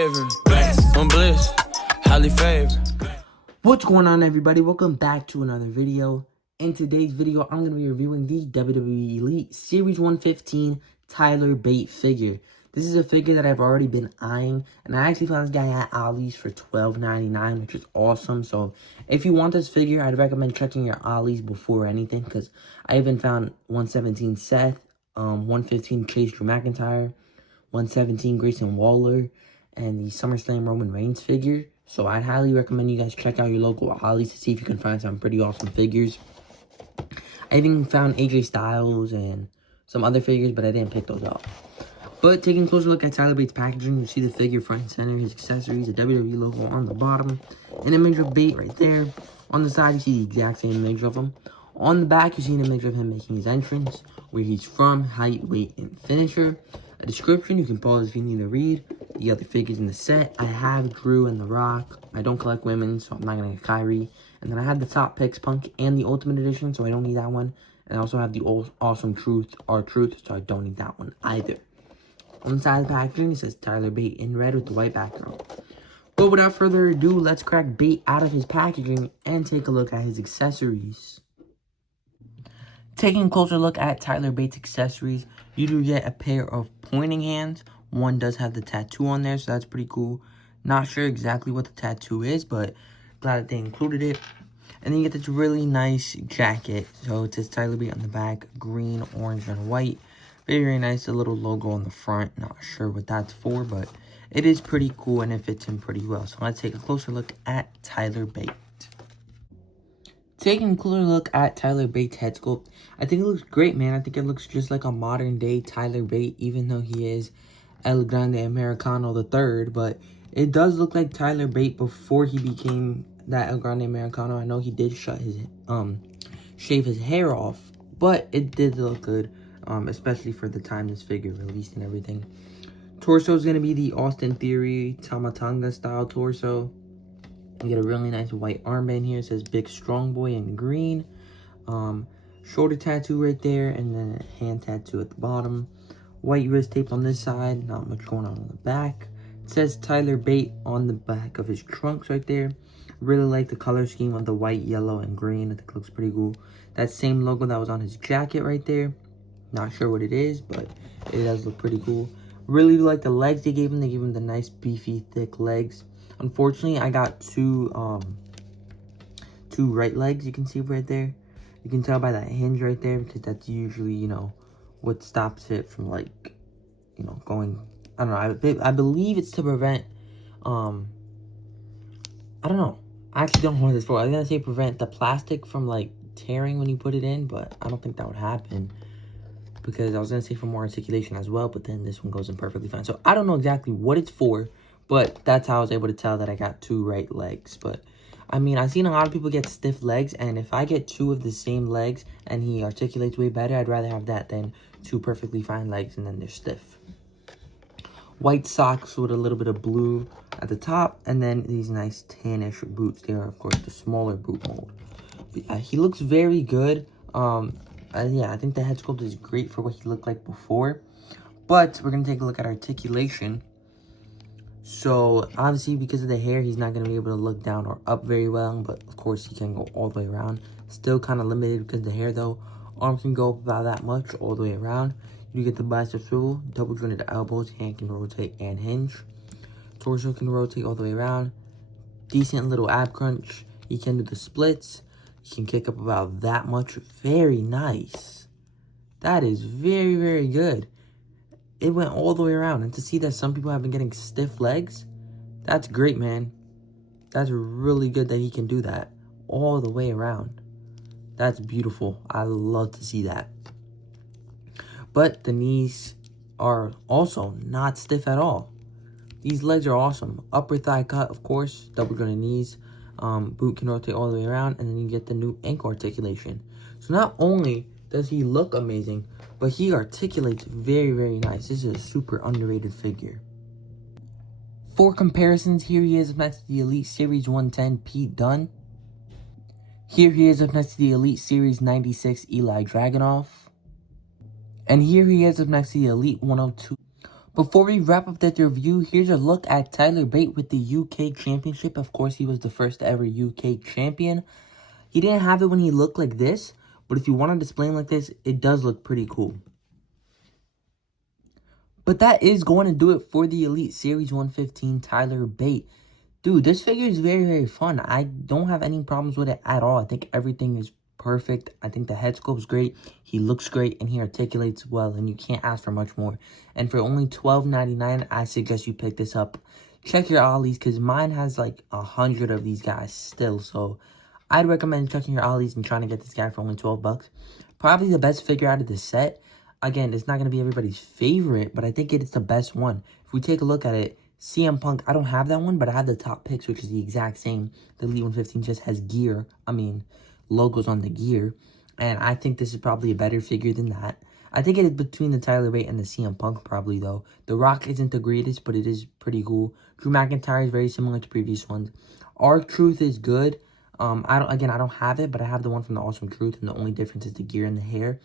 favorite. I'm bliss, highly favored. What's going on, everybody? Welcome back to another video. In today's video, I'm going to be reviewing the WWE Elite Series 115 Tyler Bate figure. This is a figure that I've already been eyeing, and I actually found this guy at Ollie's for $12.99, which is awesome. So if you want this figure, I'd recommend checking your Ollie's before anything, because I even found 117 Seth, 115 Chase Drew McIntyre, 117 Grayson Waller, and the SummerSlam Roman Reigns figure. So I'd highly recommend you guys check out your local Ollie's to see if you can find some pretty awesome figures. I even found AJ Styles and some other figures, but I didn't pick those up. But taking a closer look at Tyler Bate's packaging, you see the figure front and center, his accessories, the WWE logo on the bottom, an image of Bate right there. On the side, you see the exact same image of him. On the back, you see an image of him making his entrance, where he's from, height, weight, and finisher. A description, you can pause if you need to read. The other figures in the set, I have Drew and The Rock. I don't collect women, so I'm not going to get Kyrie. And then I have the Top Picks Punk and the Ultimate Edition, so I don't need that one. And I also have the Awesome Truth, R-Truth, so I don't need that one either. On the side of the packaging, it says Tyler Bate in red with the white background. But without further ado, let's crack Bate out of his packaging and take a look at his accessories. Taking a closer look at Tyler Bate's accessories, you do get a pair of pointing hands. One does have the tattoo on there, so that's pretty cool. Not sure exactly what the tattoo is, but glad that they included it. And then you get this really nice jacket. So it says Tyler Bate on the back, green, orange, and white. Very, very nice. A little logo on the front. Not sure what that's for, but it is pretty cool and it fits him pretty well. So let's take a closer look at Tyler Bate. Taking a closer look at Tyler Bate's head sculpt, I think it looks great, man. I think it looks just like a modern-day Tyler Bate, even though he is El Grande Americano III. But it does look like Tyler Bate before he became that El Grande Americano. I know he did shave his hair off, but it did look good, especially for the time this figure released and everything. Torso is going to be the Austin Theory Tamatanga style torso. You get a really nice white armband here. It says Big Strong Boy in green. Shoulder tattoo right there, and then a hand tattoo at the bottom. White wrist tape on this side. Not much going on the back. It says Tyler Bate on the back of his trunks right there. Really like the color scheme of the white, yellow, and green. I think it looks pretty cool. That same logo that was on his jacket right there. Not sure what it is, but it does look pretty cool. Really like the legs they gave him. They gave him the nice, beefy, thick legs. Unfortunately, I got two right legs, you can see right there. You can tell by that hinge right there, because that's usually, you know, what stops it from, like, you know, going, I don't know, I believe it's to prevent, I don't know. I actually don't know what it's for. I was going to say prevent the plastic from, like, tearing when you put it in, but I don't think that would happen, because I was going to say for more articulation as well, but then this one goes in perfectly fine. So I don't know exactly what it's for, but that's how I was able to tell that I got two right legs. But, I mean, I've seen a lot of people get stiff legs, and if I get two of the same legs and he articulates way better, I'd rather have that than two perfectly fine legs and then they're stiff. White socks with a little bit of blue at the top, and then these nice tannish boots. They are, of course, the smaller boot mold. He looks very good. Yeah, I think the head sculpt is great for what he looked like before. But we're going to take a look at articulation. So, obviously, because of the hair, he's not going to be able to look down or up very well. But, of course, he can go all the way around. Still kind of limited because of the hair, though. Arm can go up about that much all the way around. You get the bicep swivel, double jointed elbows, hand can rotate and hinge. Torso can rotate all the way around. Decent little ab crunch. He can do the splits. He can kick up about that much. Very nice. That is very, very good. It went all the way around. And to see that some people have been getting stiff legs, that's great, man. That's really good that he can do that all the way around. That's beautiful. I love to see that. But the knees are also not stiff at all. These legs are awesome. Upper thigh cut, of course. Double jointed knees. Boot can rotate all the way around. And then you get the new ankle articulation. So not only does he look amazing, but he articulates very, very nice. This is a super underrated figure. For comparisons, here he is up next to the Elite Series 110 Pete Dunne. Here he is up next to the Elite Series 96 Eli Dragunov. And here he is up next to the Elite 102. Before we wrap up that review, here's a look at Tyler Bate with the UK Championship. Of course, he was the first ever UK champion. He didn't have it when he looked like this, but if you want to display him like this, it does look pretty cool. But that is going to do it for the Elite Series 115 Tyler Bate. Dude, this figure is very, very fun. I don't have any problems with it at all. I think everything is perfect. I think the head sculpt is great. He looks great and he articulates well, and you can't ask for much more. And for only $12.99, I suggest you pick this up. Check your ollies, because mine has like 100 of these guys still. So I'd recommend checking your ollies and trying to get this guy for only 12 bucks. Probably the best figure out of the set. Again, it's not going to be everybody's favorite, but I think it's the best one. If we take a look at it, CM Punk, I don't have that one, but I have the top picks, which is the exact same. The Elite 115 just has gear. Logos on the gear. And I think this is probably a better figure than that. I think it is between the Tyler Bate and the CM Punk probably, though. The Rock isn't the greatest, but it is pretty cool. Drew McIntyre is very similar to previous ones. R-Truth is good. I don't have it, but I have the one from the Awesome Truth, and the only difference is the gear and the hair.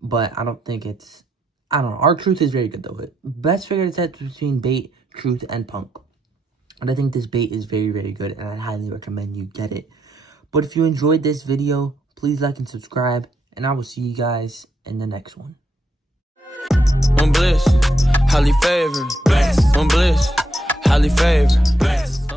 But I don't think it's... I don't know. R-Truth is very good, though. Best figure to set between Bate, Truth, and Punk. And I think this Bate is very, very good, and I highly recommend you get it. But if you enjoyed this video, please like and subscribe, and I will see you guys in the next one. One bliss, highly favored. One bliss, highly favored.